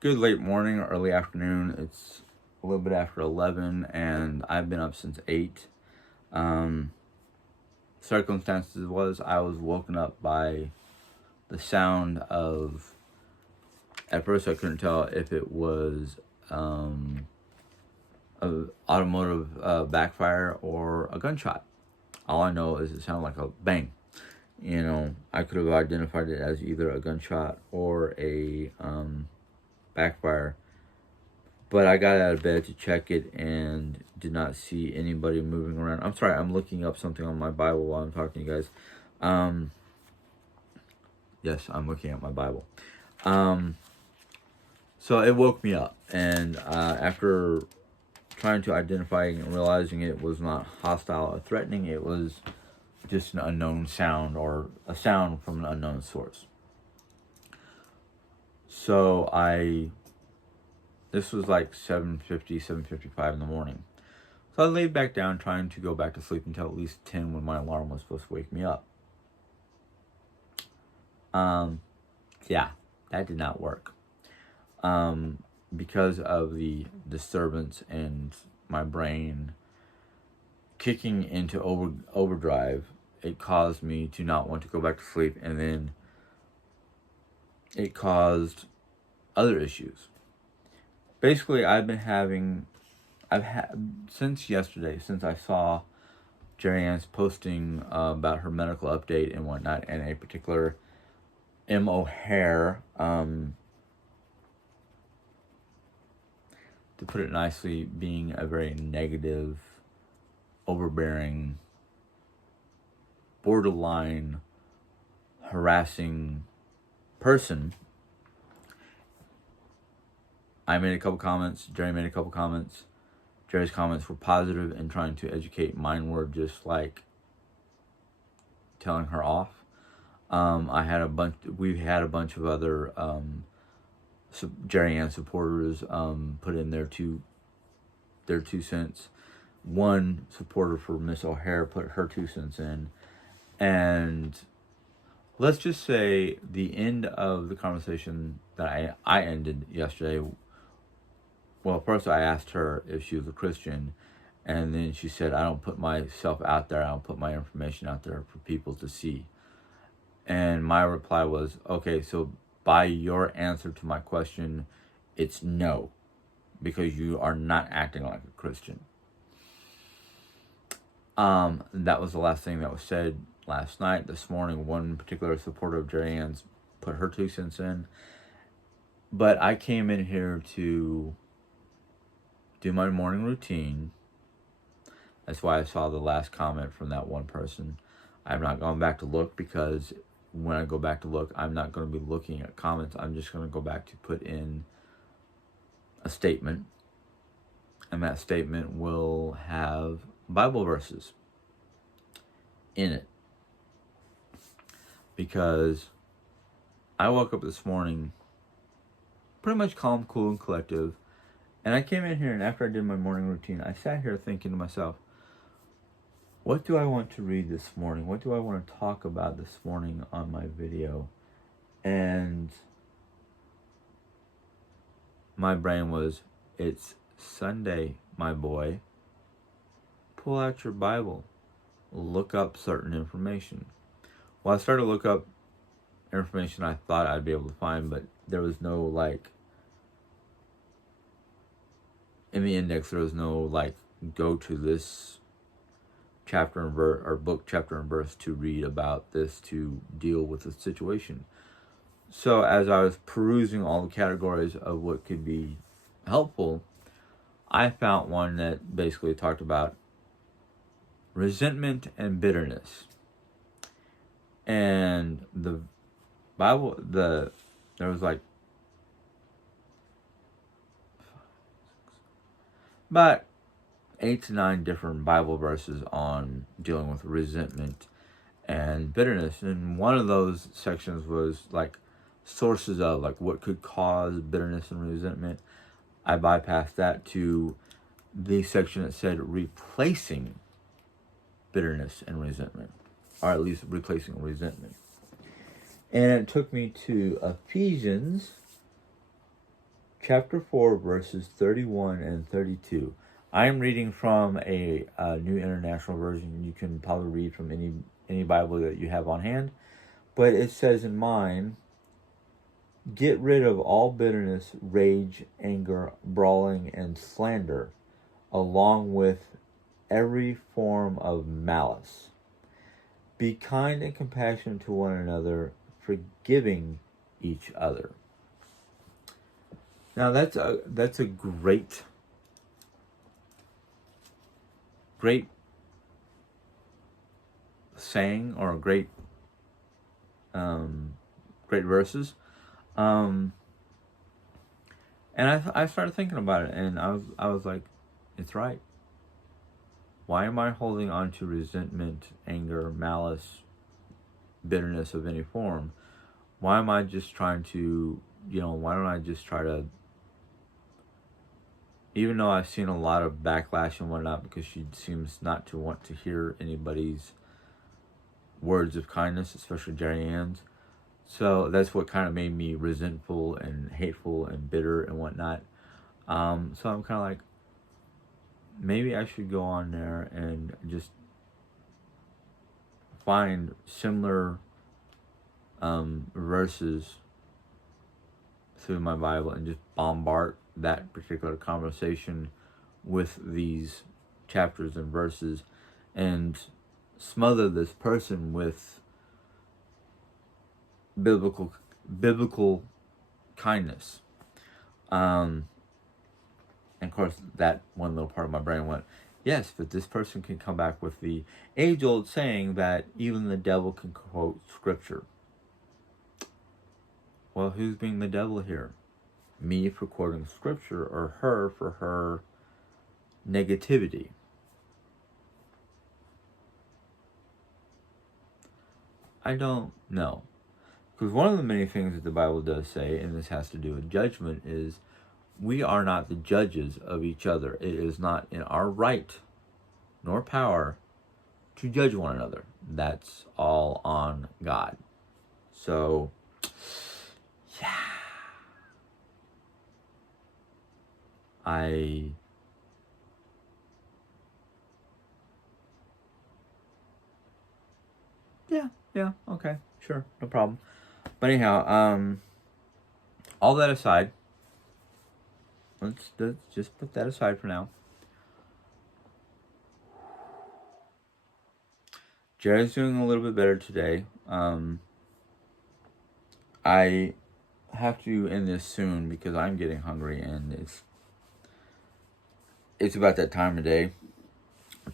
good late morning or early afternoon. It's a little bit after 11, and I've been up since 8. Um, Circumstances was I was woken up by the sound of. At first, I couldn't tell if it was a automotive backfire or a gunshot. All I know is it sounded like a bang. I could have identified it as either a gunshot or a backfire. But I got out of bed to check it and did not see anybody moving around. I'm sorry, I'm looking up something on my Bible while I'm talking to you guys. Yes, I'm looking at my Bible. So it woke me up, and after trying to identify and realizing it was not hostile or threatening, it was just an unknown sound or a sound from an unknown source. So this was like 7:50, 7:55 in the morning. So I laid back down trying to go back to sleep until at least 10 when my alarm was supposed to wake me up. Yeah, that did not work. Because of the disturbance and my brain kicking into overdrive, it caused me to not want to go back to sleep, and then it caused other issues. Basically, I've had since yesterday, since I saw Jerry Ann's posting about her medical update and whatnot, and a particular M. O'Hare, to put it nicely, being a very negative, overbearing, borderline harassing person. I made a couple comments. Jerry made a couple comments. Jerry's comments were positive and trying to educate. Mine were just like telling her off. We've had a bunch of other Jerry Ann supporters put in their two cents. One supporter for Miss O'Hare put her 2 cents in, and let's just say the end of the conversation that I ended yesterday. Well, first I asked her if she was a Christian, and then she said, "I don't put myself out there. I don't put my information out there for people to see." And my reply was, "Okay, so by your answer to my question, it's no, because you are not acting like a Christian." That was the last thing that was said last night. This morning, one particular supporter of Jerry Ann's put her 2 cents in. But I came in here to do my morning routine. That's why I saw the last comment from that one person. I've not gone back to look, because when I go back to look, I'm not going to be looking at comments. I'm just going to go back to put in a statement. And that statement will have Bible verses in it. Because I woke up this morning pretty much calm, cool, and collective. And I came in here, and after I did my morning routine, I sat here thinking to myself, what do I want to read this morning? What do I want to talk about this morning on my video? And my brain was, it's Sunday, my boy. Pull out your Bible. Look up certain information. Well, I started to look up information I thought I'd be able to find, but there was no, in the index, there was no, go to this chapter and verse, or book, chapter and verse to read about this, to deal with the situation. So as I was perusing all the categories of what could be helpful, I found one that basically talked about resentment and bitterness. And the Bible, there was about 8 to 9 different Bible verses on dealing with resentment and bitterness. And one of those sections was sources of what could cause bitterness and resentment. I bypassed that to the section that said replacing bitterness and resentment, or at least replacing resentment. And it took me to Ephesians chapter 4, verses 31 and 32. I am reading from a New International Version. You can probably read from any Bible that you have on hand. But it says in mine, get rid of all bitterness, rage, anger, brawling, and slander, along with every form of malice. Be kind and compassionate to one another, forgiving each other. Now that's a great saying, or great verses. And I started thinking about it, and I was like, it's right. Why am I holding on to resentment, anger, malice, bitterness of any form? Why am I just trying to, why don't I just try to, even though I've seen a lot of backlash and whatnot, because she seems not to want to hear anybody's words of kindness, especially Jerry Ann's. So that's what kind of made me resentful and hateful and bitter and whatnot. So I'm kind of like, maybe I should go on there and just find similar verses through my Bible and just bombard that particular conversation with these chapters and verses, and smother this person with biblical kindness. And of course, that one little part of my brain went, yes, but this person can come back with the age-old saying that even the devil can quote scripture. Well, who's being the devil here? Me for quoting scripture, or her for her negativity? I don't know. Because one of the many things that the Bible does say, and this has to do with judgment, is we are not the judges of each other. It is not in our right nor power to judge one another. That's all on God. So, yeah. Yeah, okay, sure, no problem. But anyhow, all that aside, let's just put that aside for now. Jerry's doing a little bit better today. I have to end this soon because I'm getting hungry, and it's about that time of day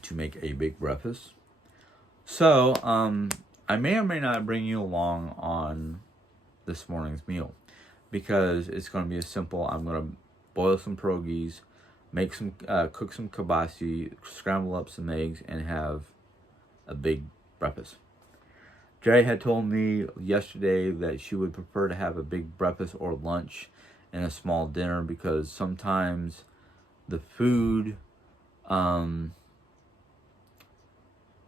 to make a big breakfast. So, I may or may not bring you along on this morning's meal, because it's going to be as simple. I'm going to boil some pierogies, cook some kibasi, scramble up some eggs, and have a big breakfast. Jerry had told me yesterday that she would prefer to have a big breakfast or lunch and a small dinner, because sometimes the food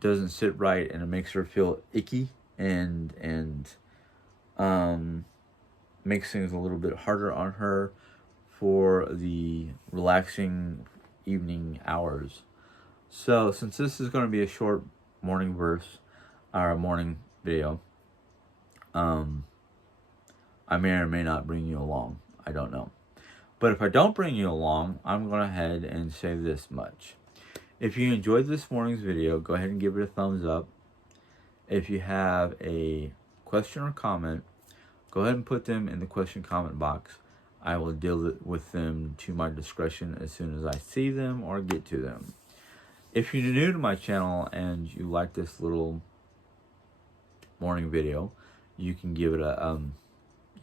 doesn't sit right, and it makes her feel icky, and makes things a little bit harder on her for the relaxing evening hours. So since this is going to be a short morning morning video, I may or may not bring you along. I don't know. But if I don't bring you along, I'm going to head and say this much. If you enjoyed this morning's video, go ahead and give it a thumbs up. If you have a question or comment, go ahead and put them in the question comment box. I will deal with them to my discretion as soon as I see them or get to them. If you're new to my channel and you like this little morning video, you can give it you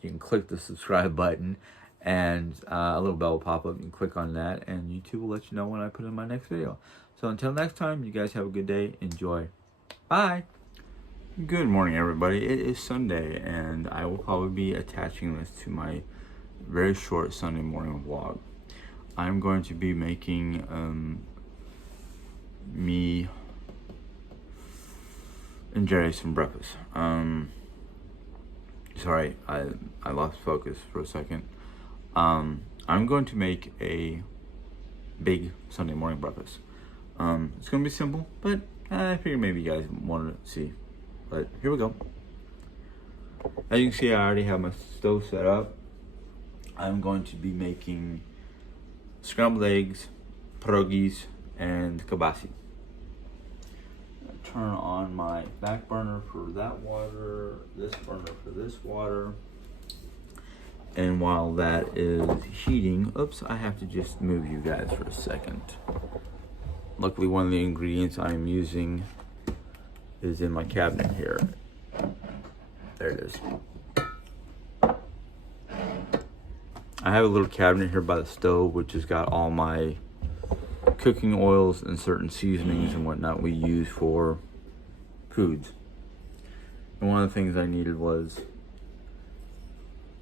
can click the subscribe button, and a little bell will pop up. You can click on that, and YouTube will let you know when I put in my next video. So until next time, you guys have a good day. Enjoy. Bye. Good morning, everybody. It is Sunday, and I will probably be attaching this to my very short Sunday morning vlog. I'm going to be making me and Jerry some breakfast. Sorry, I lost focus for a second. I'm going to make a big Sunday morning breakfast. It's gonna be simple, but I figured maybe you guys wanted to see. But here we go. As you can see, I already have my stove set up. I'm going to be making scrambled eggs, pierogies, and kibasi. Turn on my back burner for that water, this burner for this water. And while that is heating, oops, I have to just move you guys for a second. Luckily, one of the ingredients I'm using is in my cabinet here. There it is. I have a little cabinet here by the stove, which has got all my cooking oils and certain seasonings and whatnot we use for foods. And one of the things I needed was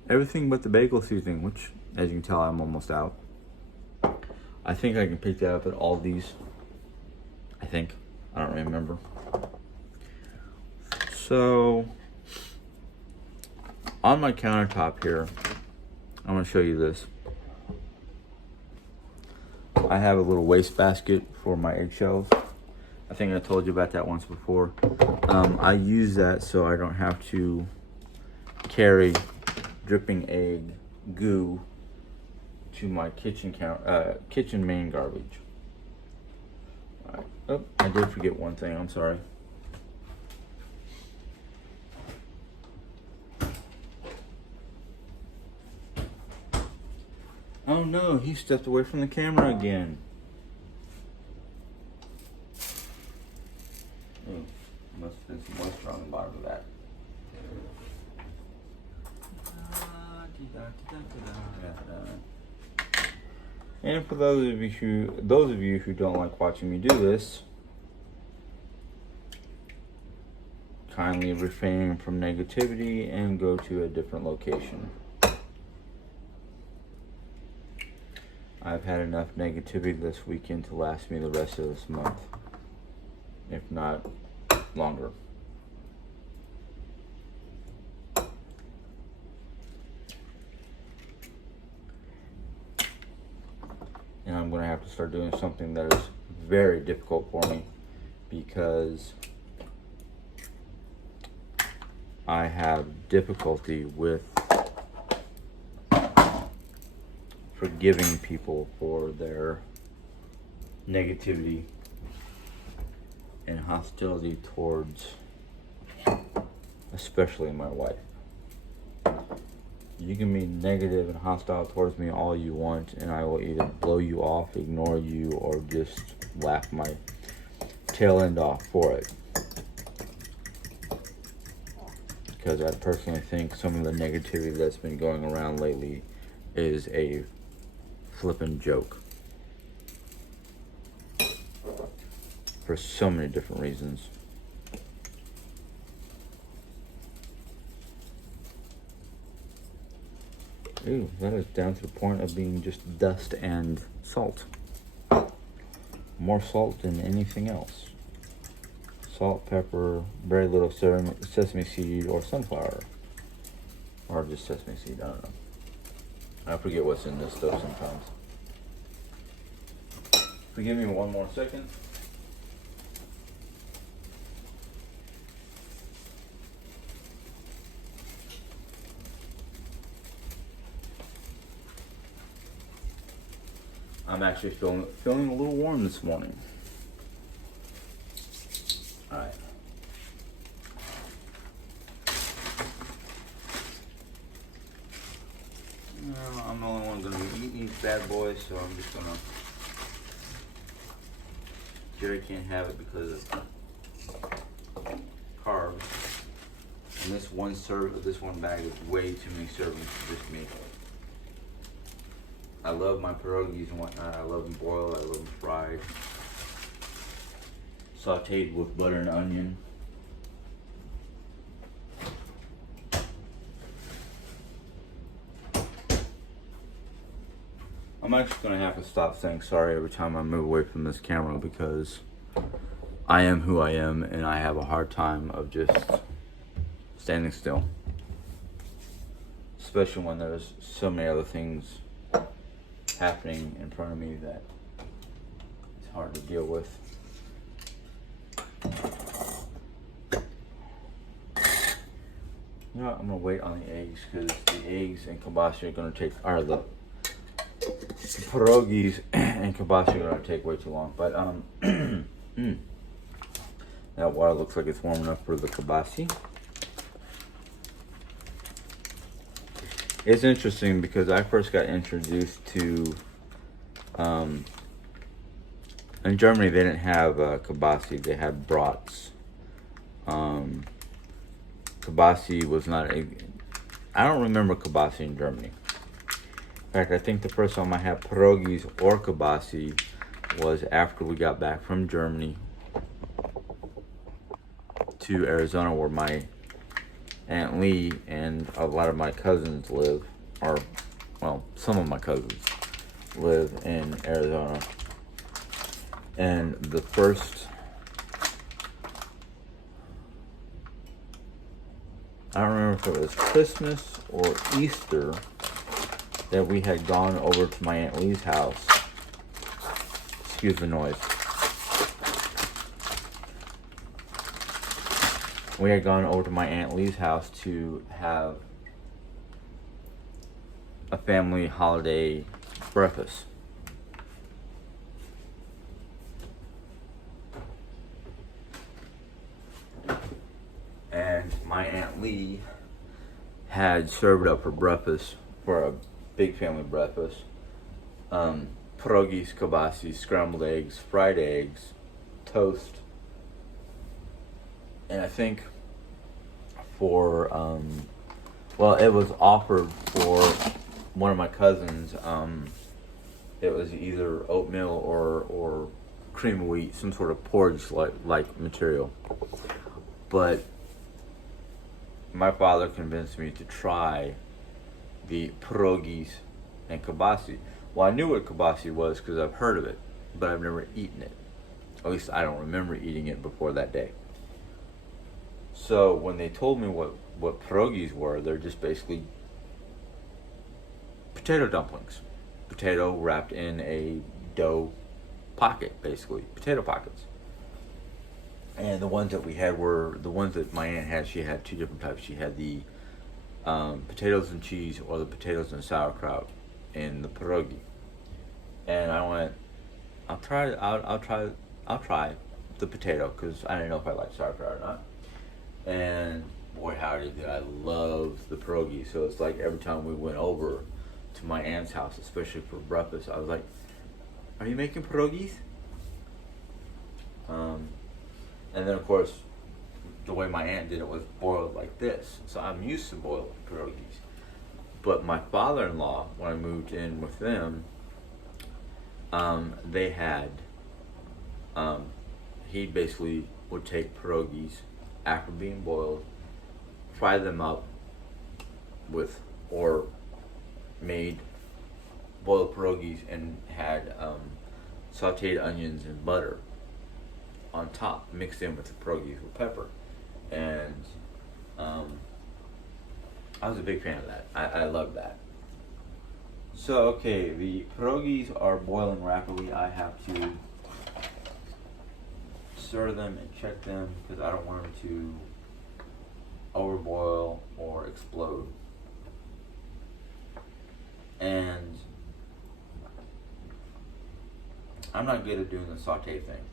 everything but the bagel seasoning, which, as you can tell, I'm almost out. I think I can pick that up at Aldi's. I think. I don't remember. So, on my countertop here, I'm going to show you this. I have a little waste basket for my eggshells. I think I told you about that once before. I use that so I don't have to carry dripping egg goo to my kitchen main garbage. All right. Oh, I did forget one thing. I'm sorry. Oh no, he stepped away from the camera again. Oh, must have been some moisture on the bottom of that. And for those of you who don't like watching me do this, kindly refrain from negativity and go to a different location. I've had enough negativity this weekend to last me the rest of this month, if not longer. And I'm going to have to start doing something that is very difficult for me because I have difficulty with forgiving people for their negativity and hostility towards, especially my wife. You can be negative and hostile towards me all you want, and I will either blow you off, ignore you, or just laugh my tail end off for it. Because I personally think some of the negativity that's been going around lately is a flippin' joke. For so many different reasons. Ooh, that is down to the point of being just dust and salt. More salt than anything else. Salt, pepper, very little sesame seed or sunflower. Or just sesame seed, I don't know. I forget what's in this stuff sometimes. Forgive me one more second. I'm actually feeling a little warm this morning. All right. No, I'm the only one going to be eating these bad boys, so I'm just going to... Jerry can't have it because of carbs. And this one bag is way too many servings for just me. I love my pierogies and whatnot. I love them boiled. I love them fried. Sauteed with butter and onion. I'm actually going to have to stop saying sorry every time I move away from this camera because I am who I am and I have a hard time of just standing still. Especially when there's so many other things happening in front of me that it's hard to deal with. You know what, I'm gonna wait on the eggs because the eggs and kielbasa are gonna take, or the pierogies and kielbasa are gonna take way too long. But that water looks like it's warm enough for the kielbasa. It's interesting because I first got introduced to, in Germany they didn't have kielbasa, they had brats. Kielbasa was not I don't remember kielbasa in Germany. In fact, I think the first time I had pierogies or kielbasa was after we got back from Germany to Arizona, where my Aunt Lee and a lot of my cousins live, or, well, some of my cousins live in Arizona. And the first, I don't remember if it was Christmas or Easter, that we had gone over to my Aunt Lee's house. Excuse the noise. We had gone over to my Aunt Lee's house to have a family holiday breakfast. And my Aunt Lee had served up for breakfast, for a big family breakfast, pierogies, kielbasa, scrambled eggs, fried eggs, toast, and I think for, well, it was offered for one of my cousins. It was either oatmeal or cream of wheat, some sort of porridge like material. But my father convinced me to try the pierogies and kielbasa. Well, I knew what kielbasa was because I've heard of it, but I've never eaten it. At least I don't remember eating it before that day. So when they told me what pierogies were, they're just basically potato dumplings. Potato wrapped in a dough pocket, basically. Potato pockets. And the ones that we had were, the ones that my aunt had, she had two different types. She had the potatoes and cheese, or the potatoes and sauerkraut in the pierogi. And I went, I'll try the potato, because I didn't know if I liked sauerkraut or not. And boy howdy did I love the pierogi. So it's like every time we went over to my aunt's house, especially for breakfast, I was like, are you making pierogies? And then of course, the way my aunt did it was boiled like this. So I'm used to boiled pierogies. But my father-in-law, when I moved in with them, they had, he basically would take pierogies after being boiled, fry them up with, or made boiled pierogies and had sauteed onions and butter on top, mixed in with the pierogies with pepper. And I was a big fan of that. I love that. So, okay, the pierogies are boiling rapidly. I have to stir them and check them because I don't want them to overboil or explode. And I'm not good at doing the saute thing.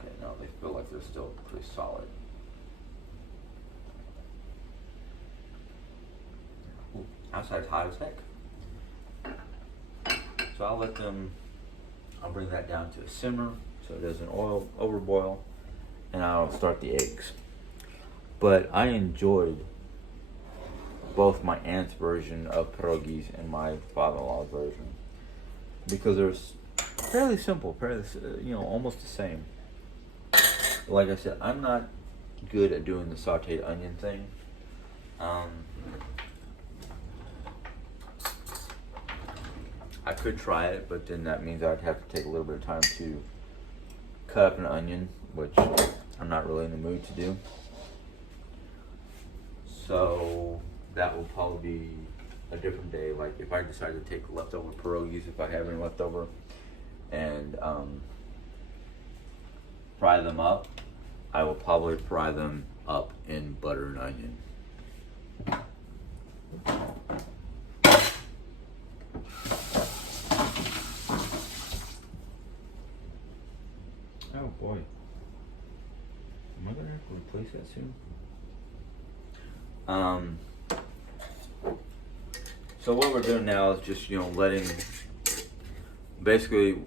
Okay, no, they feel like they're still pretty solid. Ooh, outside's hot as heck. So I'll bring that down to a simmer so it doesn't overboil, and I'll start the eggs. But I enjoyed both my aunt's version of pierogies and my father-in-law's version because they're fairly simple, almost the same. Like I said, I'm not good at doing the sauteed onion thing. I could try it, but then that means I'd have to take a little bit of time to cut up an onion, which I'm not really in the mood to do. So that will probably be a different day. Like if I decide to take leftover pierogies, if I have any leftover, and fry them up, I will probably fry them up in butter and onion. Oh boy. Am I gonna have to replace that soon? So what we're doing now is just, letting, basically,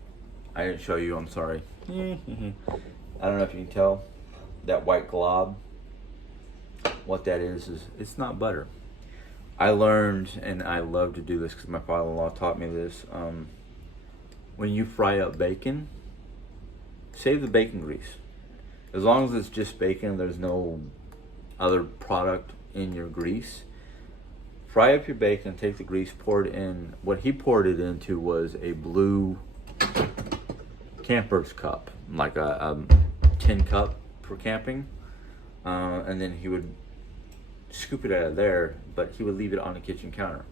I didn't show you, I'm sorry. I don't know if you can tell, that white glob, what that is it's not butter. I learned, and I love to do this because my father-in-law taught me this, when you fry up bacon, save the bacon grease. As long as it's just bacon, there's no other product in your grease. Fry up your bacon, take the grease, pour it in. What he poured it into was a blue camper's cup, like a tin cup for camping. And then he would scoop it out of there, but he would leave it on the kitchen counter.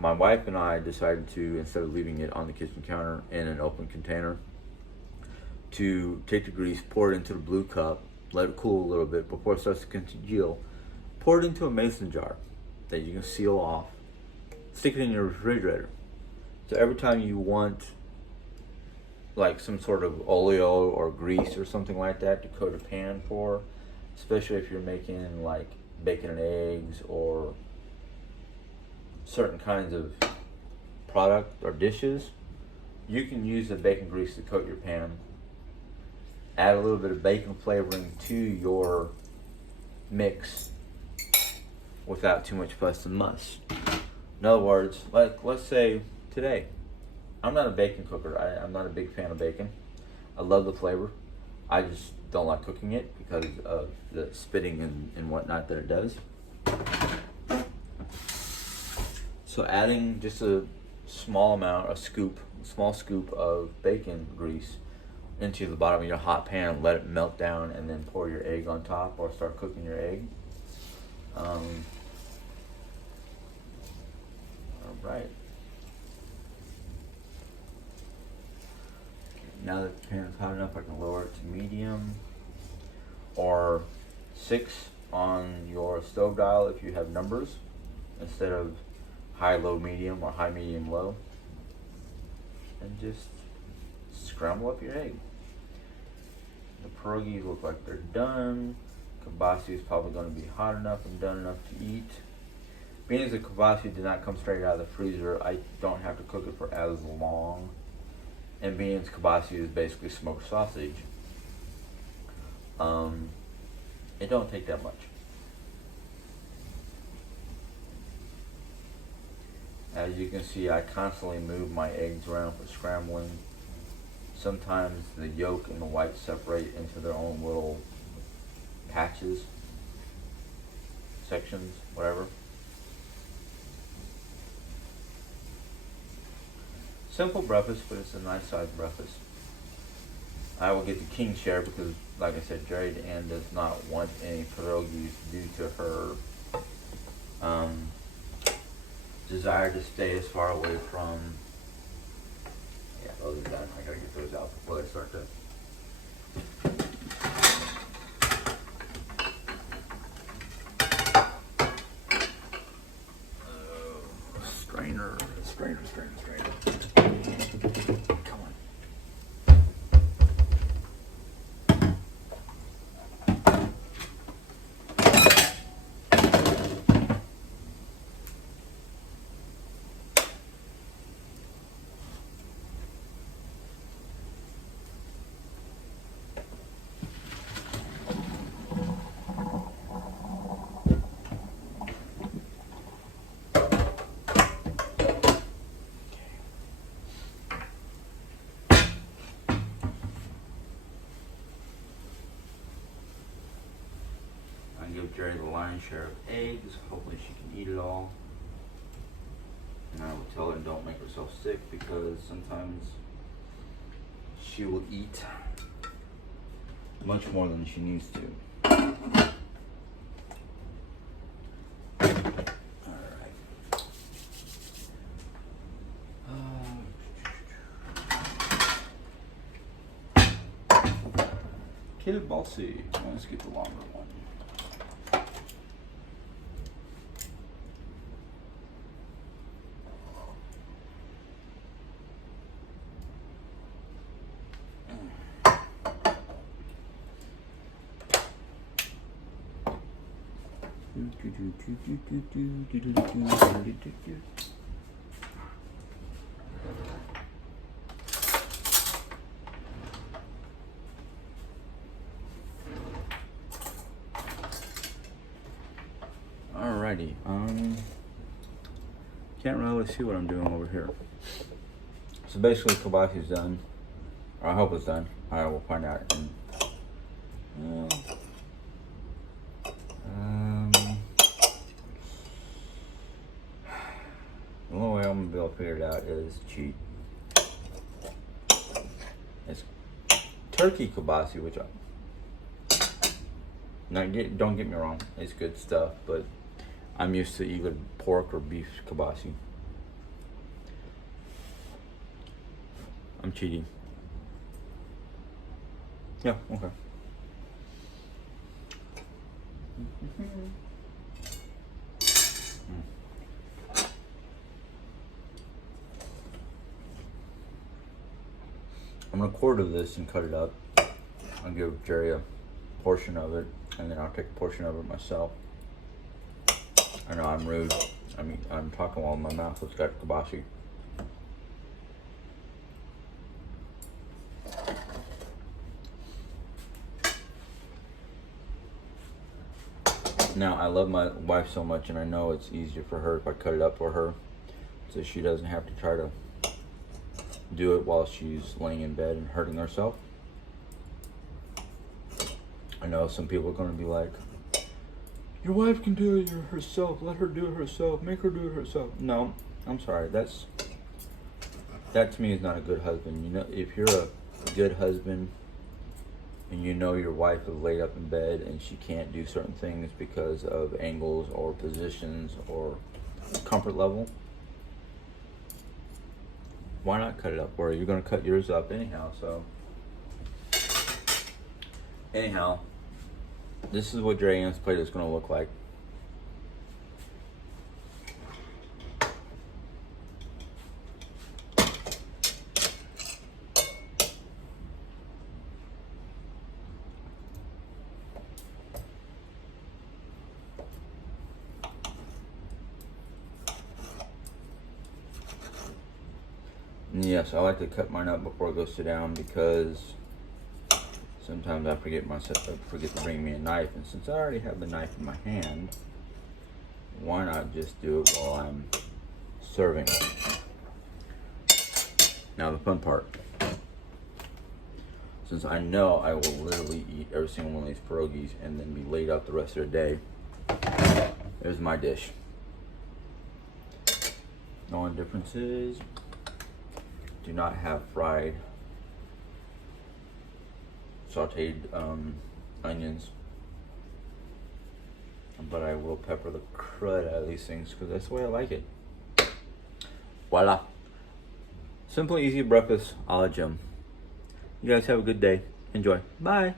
My wife and I decided to, instead of leaving it on the kitchen counter in an open container, to take the grease, pour it into the blue cup, let it cool a little bit before it starts to congeal, pour it into a mason jar that you can seal off, stick it in your refrigerator. So every time you want like some sort of oleo or grease or something like that to coat a pan for, especially if you're making like bacon and eggs or certain kinds of product or dishes, you can use the bacon grease to coat your pan. Add a little bit of bacon flavoring to your mix without too much fuss and muss. In other words, like let's say today, I'm not a bacon cooker. I'm not a big fan of bacon. I love the flavor. I just don't like cooking it because of the spitting and whatnot that it does. So adding just a small scoop of bacon grease into the bottom of your hot pan, let it melt down, and then pour your egg on top or start cooking your egg. Alright. Now that the pan is hot enough, I can lower it to medium or 6 on your stove dial if you have numbers instead of high, low, medium or high, medium, low. And just scramble up your egg. The pierogies look like they're done. Kibasi is probably going to be hot enough and done enough to eat. Being as the kibasi did not come straight out of the freezer, I don't have to cook it for as long. And being as kibasi is basically smoked sausage, it don't take that much. As you can see, I constantly move my eggs around for scrambling. Sometimes the yolk and the white separate into their own little patches, sections, whatever. Simple breakfast, but it's a nice sized breakfast. I will get the king share because, like I said, Jade Ann does not want any pierogies due to her desire to stay as far away from. Yeah, those are done. I gotta get those out before they start to. Strainer. Come on. Give Jerry the lion's share of eggs. Hopefully she can eat it all. And I will tell her don't make herself sick because sometimes she will eat much more than she needs to. Alright. kielbasa. Let's get the longer one. Alrighty, can't really see what I'm doing over here. So basically, kielbasa is done, or I hope it's done. I will find out. And, the only way I'm gonna be able to figure it out is cheat. It's turkey kielbasa, which don't get me wrong, it's good stuff, but I'm used to either pork or beef kielbasa. I'm cheating. Yeah, okay. I'm gonna quarter this and cut it up. I'll give Jerry a portion of it, and then I'll take a portion of it myself. I know I'm rude. I mean, I'm talking while my mouth has got kielbasa. Now, I love my wife so much, and I know it's easier for her if I cut it up for her, so she doesn't have to try to do it while she's laying in bed and hurting herself. I know some people are going to be like, your wife can do it herself, let her do it herself, make her do it herself. No, I'm sorry, that to me is not a good husband. You know, if you're a good husband and you know your wife is laid up in bed and she can't do certain things because of angles or positions or comfort level, why not cut it up? Or you're going to cut yours up anyhow. So anyhow, this is what Jerry Ann's plate is going to look like. And yes, I like to cut mine up before I go sit down because sometimes I forget to bring me a knife, and since I already have the knife in my hand, why not just do it while I'm serving? Now the fun part. Since I know I will literally eat every single one of these pierogies and then be laid up the rest of the day, there's my dish. The only difference is, do not have fried sauteed onions, but I will pepper the crud out of these things because that's the way I like it. Voila. Simple, easy breakfast a la Jim. You guys have a good day. Enjoy. Bye.